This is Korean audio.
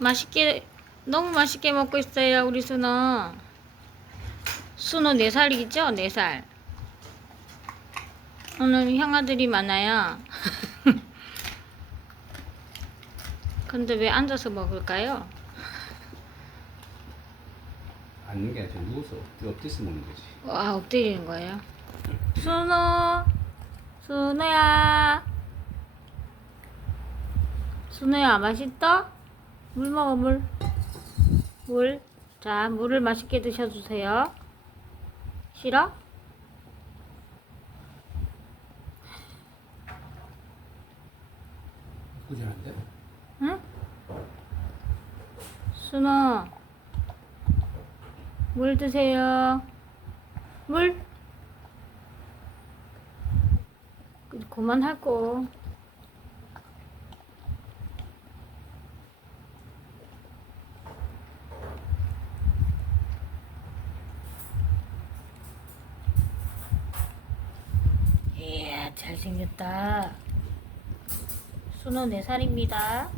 맛있게 너무 맛있게 먹고 있어요 우리 순호 순호 4살이죠? 4살 오늘 형아들이 많아요 근데 왜 앉아서 먹을까요? 앉는 게 아니라 누워서 엎드려서 먹는 거지. 와 엎드리는 거예요 순호 순호야 순호야 맛있다? 물 먹어 물 물. 자 물을 맛있게 드셔주세요 싫어? 않은데? 응? 순호 물 드세요 물 그- 그만할 거 이야 잘생겼다. 순호 4살입니다